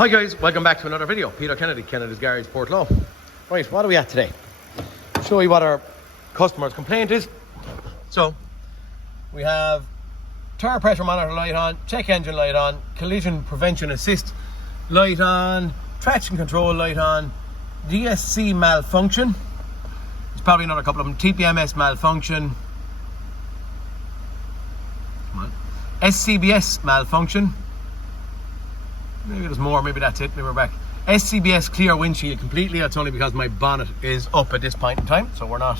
Hi guys, welcome back to another video. Peter Kennedy, Kennedy's Garage, Portlaw. Right, what are we at today? Show you what our customer's complaint is. So, we have tire pressure monitor light on, check engine light on, collision prevention assist light on, traction control light on, DSC malfunction. There's probably another couple of them. TPMS malfunction. Come on. SCBS malfunction. Maybe there's more, maybe that's it, maybe we're back. SCBS clear windshield completely. That's only because my bonnet is up at this point in time, so we're not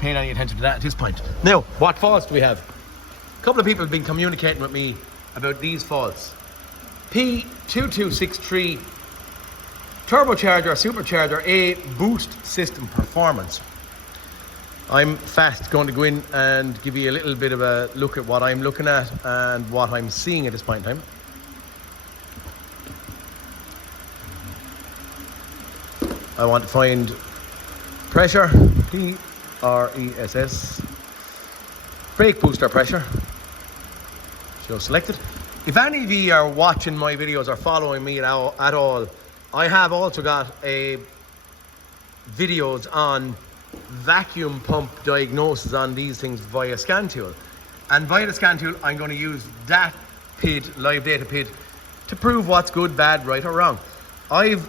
paying any attention to that at this point. Now, what faults do we have? A couple of people have been communicating with me about these faults. P2263 turbocharger, supercharger A boost system performance. I'm fast going to go in and give you a little bit of a look at what I'm looking at and what I'm seeing at this point in time. I want to find pressure, PRESS, brake booster pressure, show selected. If any of you are watching my videos or following me at all, I have also got videos on vacuum pump diagnosis on these things via scan tool. And via the scan tool, I'm going to use that PID, live data PID, to prove what's good, bad, right or wrong. I've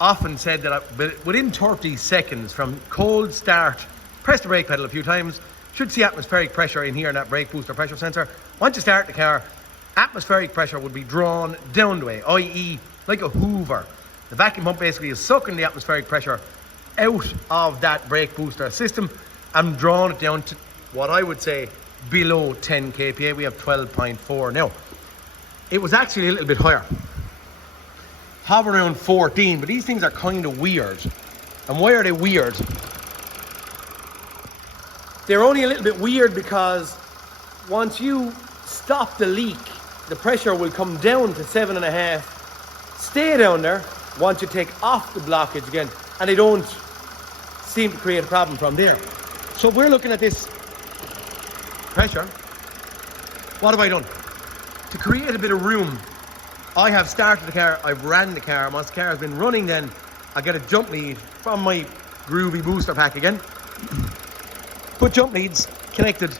often said that within 30 seconds from cold start, press the brake pedal a few times, should see atmospheric pressure in here in that brake booster pressure sensor. Once you start the car, atmospheric pressure would be drawn down the way, i.e. like a hoover. The vacuum pump basically is sucking the atmospheric pressure out of that brake booster system and drawing it down to what I would say below 10 kPa. We have 12.4 now. It was actually a little bit higher. Hover around 14, but these things are kind of weird. And why are they weird? They're only a little bit weird because once you stop the leak, the pressure will come down to 7.5, stay down there once you take off the blockage again, and they don't seem to create a problem from there. So if we're looking at this pressure, what have I done? To create a bit of room, I have started the car, I've ran the car. Once the car has been running, then I get a jump lead from my groovy booster pack again. Put jump leads connected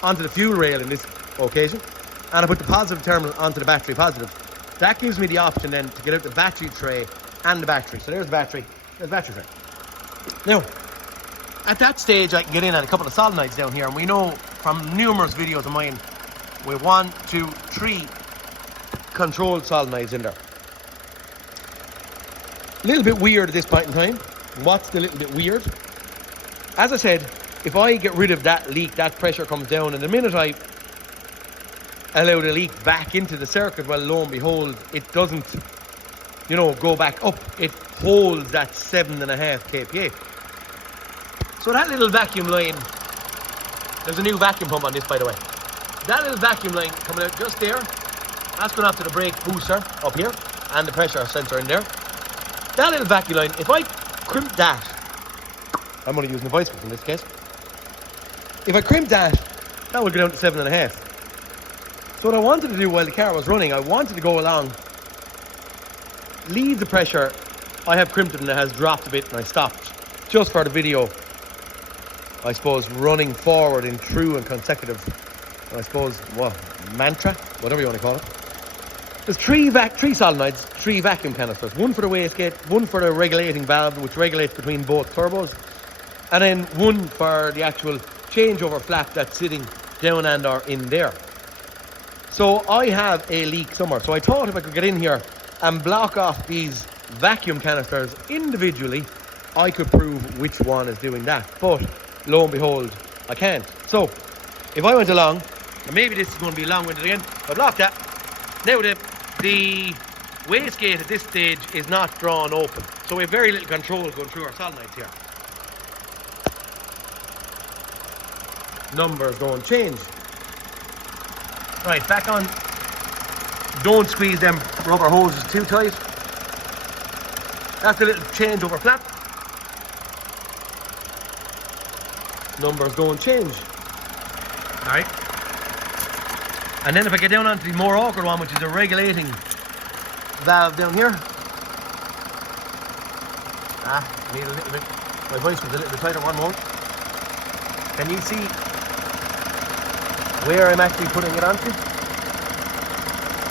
onto the fuel rail in this occasion, and I put the positive terminal onto the battery positive. That gives me the option then to get out the battery tray and the battery. So there's the battery, there's the battery tray. Now, at that stage I can get in at a couple of solenoids down here, and we know from numerous videos of mine, we have 1, 2, 3 controlled solenoids in there. A little bit weird at this point in time. What's the little bit weird? As I said, if I get rid of that leak, that pressure comes down, and the minute I allow the leak back into the circuit, well, lo and behold, it doesn't, go back up. It holds that 7.5 kPa. So that little vacuum line, there's a new vacuum pump on this, by the way. That little vacuum line coming out just there, that's going up to the brake booster up here and the pressure sensor in there. That little vacuum line, if I crimp that, I'm only using the voice in this case. If I crimp that, that would go down to 7.5. So what I wanted to do while the car was running, I wanted to go along, leave the pressure. I have crimped it and it has dropped a bit, and I stopped just for the video, I suppose, running forward in true and consecutive, I suppose, mantra, whatever you want to call it. There's three solenoids, 3 vacuum canisters, one for the wastegate, one for the regulating valve, which regulates between both turbos, and then one for the actual changeover flap that's sitting down and or in there. So I have a leak somewhere. So I thought if I could get in here and block off these vacuum canisters individually, I could prove which one is doing that. But lo and behold, I can't. So if I went along, and maybe this is going to be long-winded again, but block that. Now the wastegate at this stage is not drawn open, so we have very little control going through our solenoids here. Numbers don't change. Right, back on. Don't squeeze them rubber hoses too tight. After a little changeover flap, numbers don't change. Alright. And then if I get down onto the more awkward one, which is a regulating valve down here. Need a little bit, my voice was a little bit tighter, one more. Can you see where I'm actually putting it onto?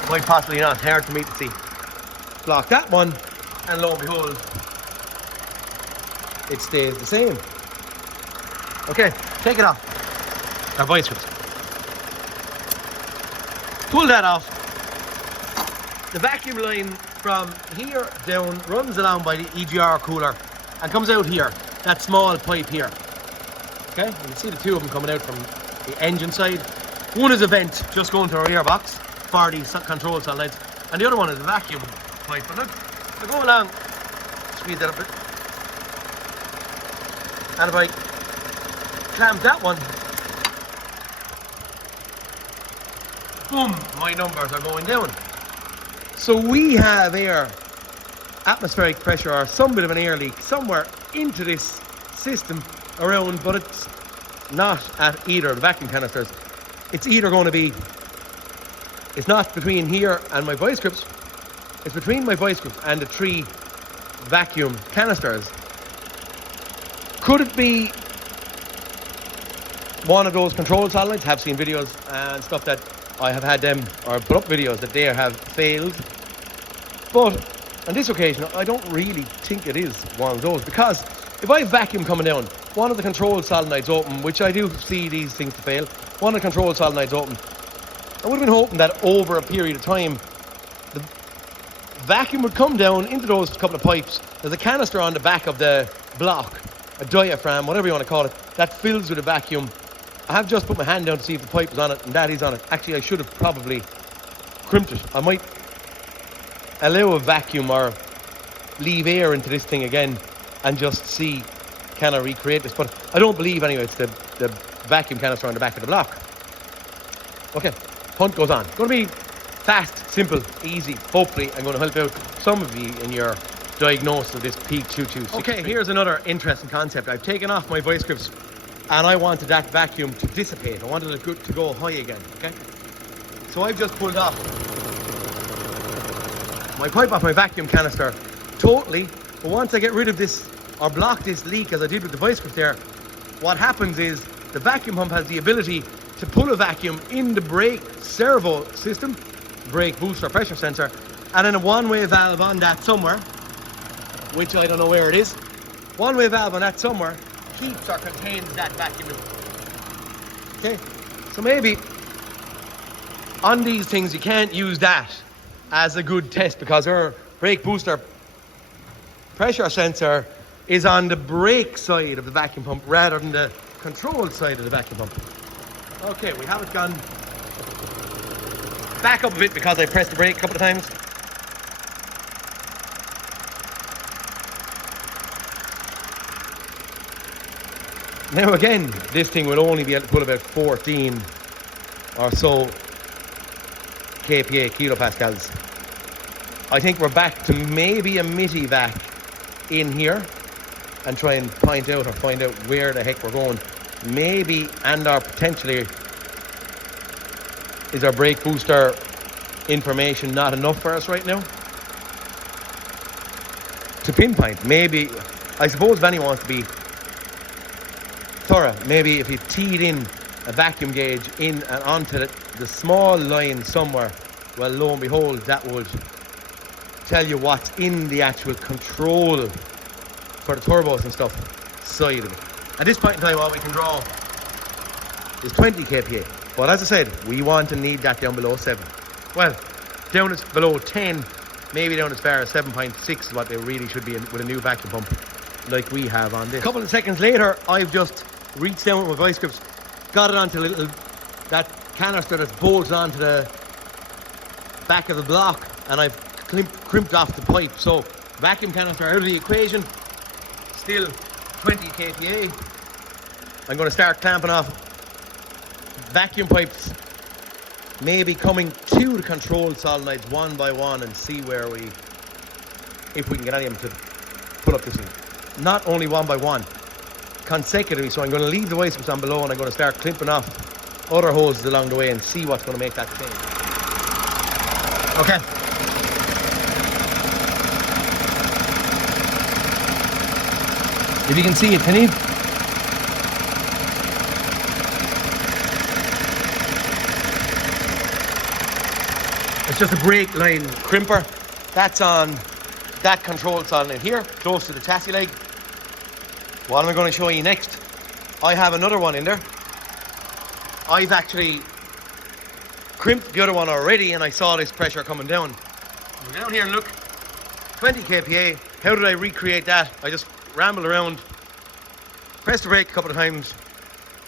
Quite possibly not, hard for me to see. Lock that one, and lo and behold, it stays the same. Okay, take it off. Our voice grips. Pull that off. The vacuum line from here down runs along by the EGR cooler and comes out here, that small pipe here. Okay, you can see the two of them coming out from the engine side. One is a vent just going to our airbox for the control solids, and the other one is a vacuum pipe. But look, if I go along, squeeze that a bit, and if I clamp that one, boom, my numbers are going down. So we have air, atmospheric pressure, or some bit of an air leak somewhere into this system around, but it's not at either of the vacuum canisters. It's either going to be, it's not between here and my vice grips, it's between my vice grips and the 3 vacuum canisters. Could it be one of those control solids? Have seen videos and stuff that I have had them, or put up videos that they have failed. But on this occasion, I don't really think it is one of those, because if I have vacuum coming down, one of the control solenoids open, which I do see these things to fail, one of the control solenoids open, I would have been hoping that over a period of time, the vacuum would come down into those couple of pipes. There's a canister on the back of the block, a diaphragm, whatever you want to call it, that fills with a vacuum. I have just put my hand down to see if the pipe is on it, and that is on it. Actually, I should have probably crimped it. I might allow a vacuum or leave air into this thing again and just see, can I recreate this? But I don't believe anyway it's the vacuum canister on the back of the block. Okay, hunt goes on. Going to be fast, simple, easy. Hopefully I'm going to help out some of you in your diagnosis of this P2263. Okay, here's another interesting concept. I've taken off my vice grips and I wanted that vacuum to dissipate. I wanted it to go high again, okay? So I've just pulled off my pipe off my vacuum canister totally, but once I get rid of this, or block this leak as I did with the vice grip there, what happens is the vacuum pump has the ability to pull a vacuum in the brake servo system, brake booster pressure sensor, and then a one-way valve on that somewhere, which I don't know where it is. One-way valve on that somewhere keeps or contains that vacuum. Okay, so maybe on these things you can't use that as a good test, because our brake booster pressure sensor is on the brake side of the vacuum pump rather than the control side of the vacuum pump. Okay, we haven't gone back up a bit because I pressed the brake a couple of times. Now again, this thing will only be able to put about 14 or so kPa, kilopascals. I think we're back to maybe a MIDI vac in here and try and point out or find out where the heck we're going. Maybe and or potentially is our brake booster information not enough for us right now to pinpoint. Maybe, I suppose if anyone wants to be thorough, maybe if you teed in a vacuum gauge in and onto the small line somewhere, well, lo and behold, that would tell you what's in the actual control for the turbos and stuff side of it. At this point in time, all we can draw is 20 kPa. But as I said, we want and need that down below 7. Well, down as below 10, maybe down as far as 7.6 is what they really should be in, with a new vacuum pump like we have on this. A couple of seconds later, I've just reached down with my vice grips, got it onto that canister that's bolted onto the back of the block, and I've crimped off the pipe. So vacuum canister out of the equation, still 20 kPa. I'm going to start clamping off vacuum pipes, maybe coming to the control solenoids one by one, and see where if we can get any of them to pull up this thing. Not only one by one, consecutively. So I'm going to leave the vice grips on below and I'm going to start clipping off other hoses along the way and see what's going to make that change. Okay. If you can see it, can you? It's just a brake line crimper. That's on that control solenoid here, close to the chassis leg. What am I going to show you next? I have another one in there. I've actually crimped the other one already, and I saw this pressure coming down. Go down here and look. 20 kPa. How did I recreate that? I just rambled around, pressed the brake a couple of times,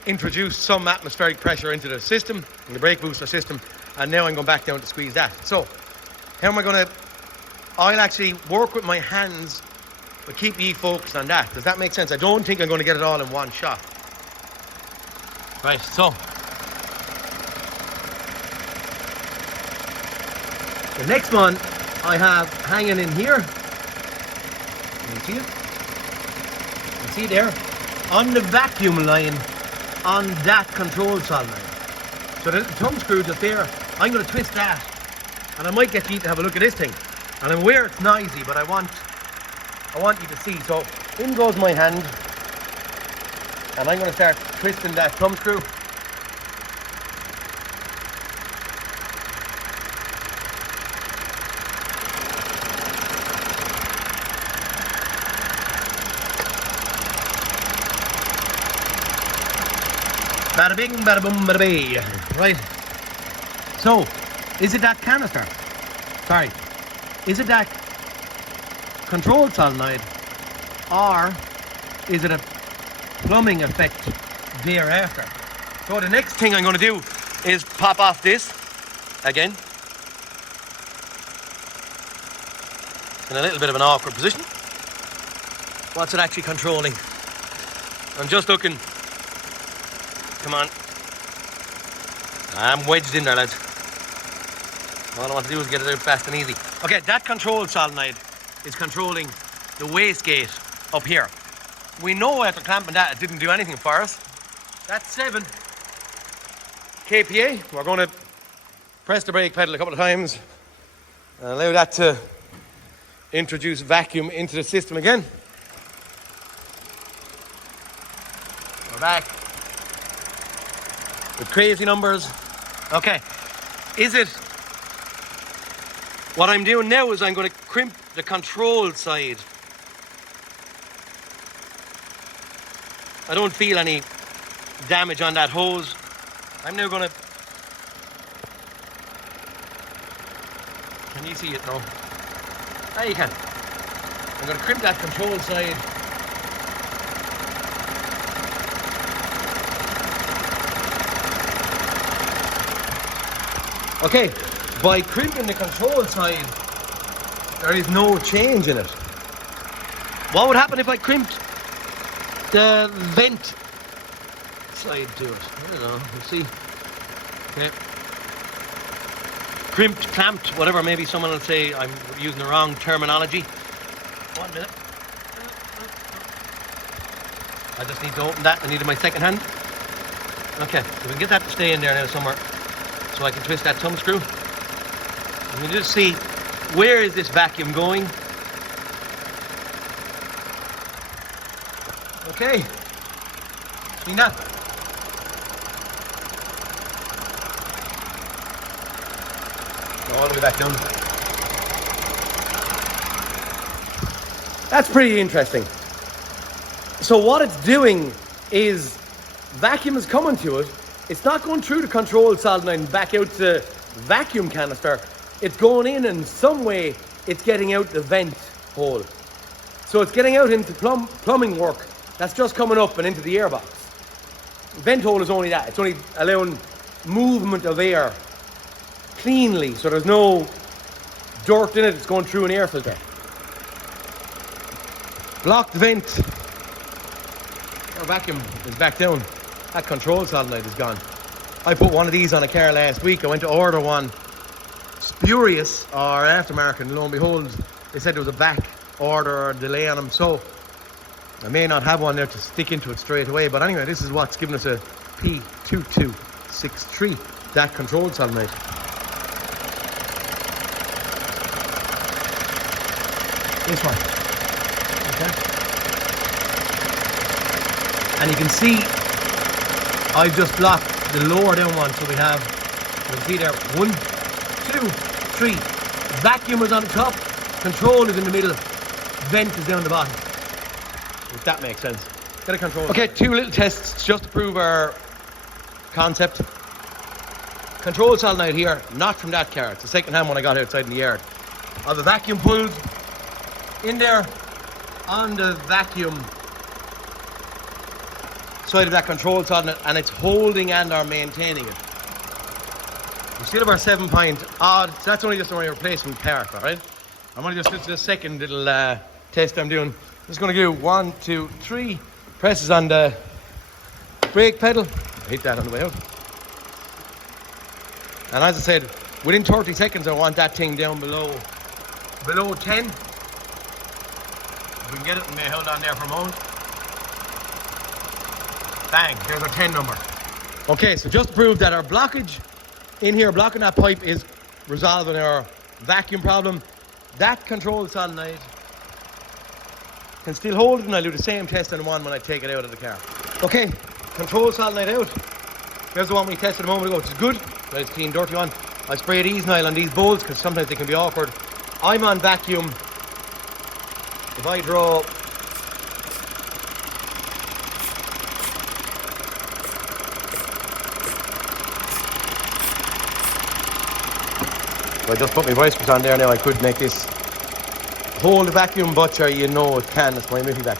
introduced some atmospheric pressure into the system, in the brake booster system, and now I'm going back down to squeeze that. So, how am I going to... I'll actually work with my hands, but keep ye focused on that. Does that make sense? I don't think I'm going to get it all in one shot. Right, so... the next one I have hanging in here. Can you see it? You can see there? On the vacuum line, on that control solenoid. So the thumb screw just there. I'm going to twist that, and I might get you to have a look at this thing. And I'm aware it's noisy, but I want you to see. So in goes my hand, and I'm going to start twisting that thumb screw. Bada bing, bada boom, bada bee. Right. So, is it that canister? Sorry. Is it that control solenoid, or is it a plumbing effect thereafter? So the next thing I'm going to do is pop off this again. In a little bit of an awkward position. What's it actually controlling? I'm just looking. Come on. I'm wedged in there, lads. All I want to do is get it out fast and easy. Okay, that control solenoid is controlling the wastegate up here. We know after clamping that it didn't do anything for us. That's 7 kPa. We're going to press the brake pedal a couple of times and allow that to introduce vacuum into the system again. We're back with crazy numbers. Okay, is it... What I'm doing now is I'm going to crimp the control side. I don't feel any damage on that hose. I'm now going to... Can you see it now? Ah, you can. I'm going to crimp that control side. Okay, by crimping the control side, there is no change in it. What would happen if I crimped the vent side to it? I don't know, we'll see. Okay. Crimped, clamped, whatever, maybe someone will say I'm using the wrong terminology. 1 minute. I just need to open that. I needed my second hand. Okay, so we can get that to stay in there now somewhere. So I can twist that thumb screw. And we just see, where is this vacuum going? Okay. See that? Go all the way back down. That's pretty interesting. So what it's doing is vacuum is coming to it. It's not going through the control solenoid and back out the vacuum canister. It's going in some way, it's getting out the vent hole. So it's getting out into plumbing work that's just coming up and into the airbox. Vent hole is only that. It's only allowing movement of air cleanly, so there's no dirt in it. It's going through an air filter. Blocked vent. Our vacuum is back down. That control solenoid is gone. I put one of these on a car last week. I went to order one. Spurious or aftermarket, and lo and behold, they said there was a back order or delay on them. So I may not have one there to stick into it straight away. But anyway, this is what's given us a P2263, that control solenoid. This one. Okay. And you can see I've just blocked the lower down one. So we have, you can see there, 1, 2, 3. Vacuum is on the top, control is in the middle, vent is down the bottom. If that makes sense. Get a control. Okay, 2 little tests just to prove our concept. Control solenoid here, not from that car. It's the second hand one I got outside in the yard. I have a vacuum pulled in there on the vacuum side of that control solenoid, and it's holding and or maintaining it. We still have our 7-point odd, so that's only just a replacement part, alright? I'm only just, this is the second little test I'm doing. I'm just going to do 1, 2, 3 presses on the brake pedal. Hit that on the way out. And as I said, within 30 seconds I want that thing down below 10. If we can get it, and may hold on there for a moment. Bang, there's our 10 number. Okay, so just to prove that our blockage in here, blocking that pipe, is resolving our vacuum problem. That control solenoid can still hold it, and I'll do the same test on the one when I take it out of the car. Okay, control solenoid out. Here's the one we tested a moment ago, which is good. Nice clean dirty one. I sprayed Easenile on these bolts because sometimes they can be awkward. I'm on vacuum. If I draw, if I just put my voice press on there now, I could make this hold the vacuum, but you know it can. That's my miffy back.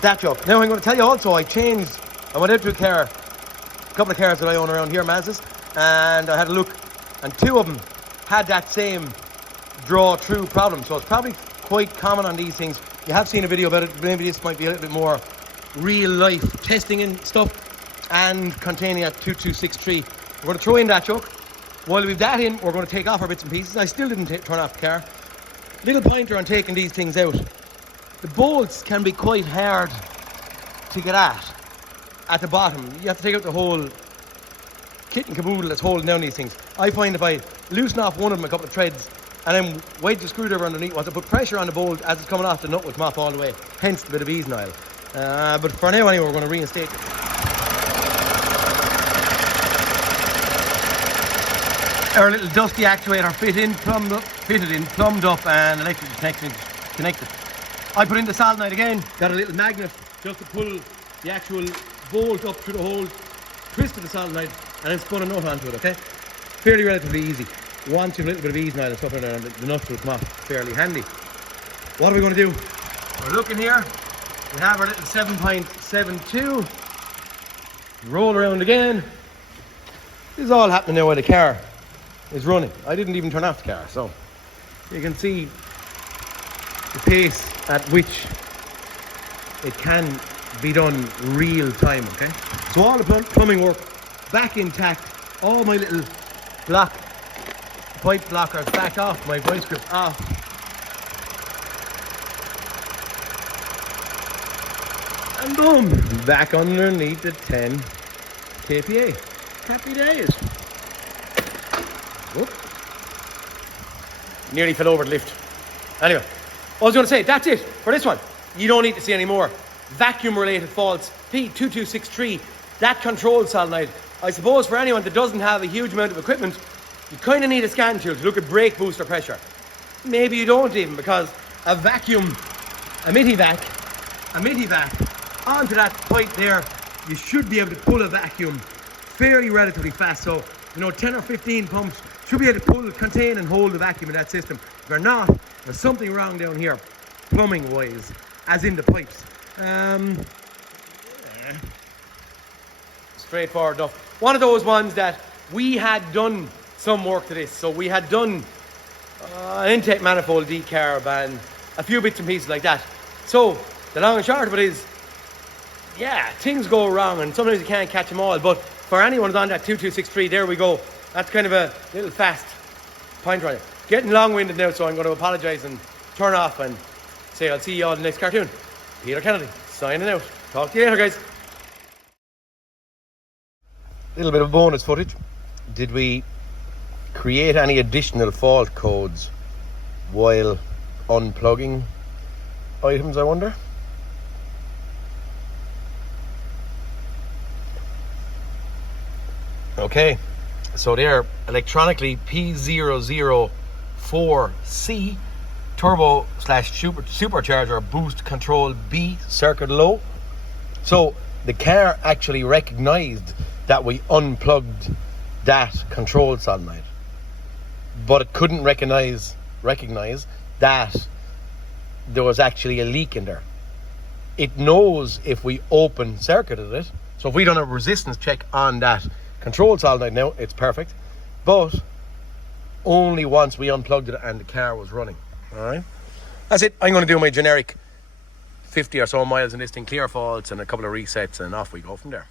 That job. Now I'm going to tell you also, I went out to a couple of cars that I own around here, Mazdas, and I had a look, and 2 of them had that same draw through problem. So it's probably quite common on these things. You have seen a video about it. Maybe this might be a little bit more real life testing and stuff, and containing that 2263. We're going to throw in that chuck. While we've that in, we're going to take off our bits and pieces. I still didn't turn off the car. Little pointer on taking these things out. The bolts can be quite hard to get at the bottom. You have to take out the whole kit and caboodle that's holding down these things. I find if I loosen off one of them, a couple of threads, and then wedge the screwdriver underneath, once I put pressure on the bolt as it's coming off, the nut will come off all the way. Hence the bit of Easenile. But for now anyway, we're going to reinstate it. Our little dusty actuator fitted in, plumbed up, and electric connected. I put in the solenoid again, got a little magnet just to pull the actual bolt up through the hole, twisted the solenoid, and then spun a nut onto it, okay? Fairly relatively easy. Once you have a little bit of Easenile and stuff in there, and the nuts will come off fairly handy. What are we going to do? We're looking here. We have our little 7.72. Roll around again. This is all happening now while the car is running. I didn't even turn off the car, so you can see the pace at which it can be done real time, okay? So all the plumbing work back intact, all my little pipe blockers back off, my vice grip off. And boom, back underneath the 10 kPa. Happy days. Whoop. Nearly fell over the lift. Anyway, I was going to say, that's it for this one. You don't need to see any more. Vacuum related faults, P2263, that control solenoid. I suppose for anyone that doesn't have a huge amount of equipment, you kind of need a scan tool to look at brake booster pressure. Maybe you don't even, because a midi vac onto that pipe there, you should be able to pull a vacuum fairly relatively fast. So, 10 or 15 pumps should be able to contain and hold the vacuum in that system. If they're not, there's something wrong down here, plumbing wise, as in the pipes. Straightforward enough. One of those ones that we had done some work to this. So we had done an intake manifold decarb and a few bits and pieces like that. So the long and short of it is, yeah, things go wrong and sometimes you can't catch them all. But for anyone who's on that 2263, there we go. That's kind of a little fast point right there. Getting long-winded now, so I'm going to apologise and turn off and say I'll see you all in the next cartoon. Peter Kennedy, signing out. Talk to you later, guys. Little bit of bonus footage. Did we create any additional fault codes while unplugging items, I wonder? Okay, so they're electronically P004C turbo / supercharger boost control B circuit low. So the car actually recognized that we unplugged that control solenoid, but it couldn't recognize that there was actually a leak in there. It knows if we open circuited it. So if we done a resistance check on that control solenoid now, it's perfect, but only once we unplugged it and the car was running. All right, that's it. I'm going to do my generic 50 or so miles in this thing, clear faults and a couple of resets, and off we go from there.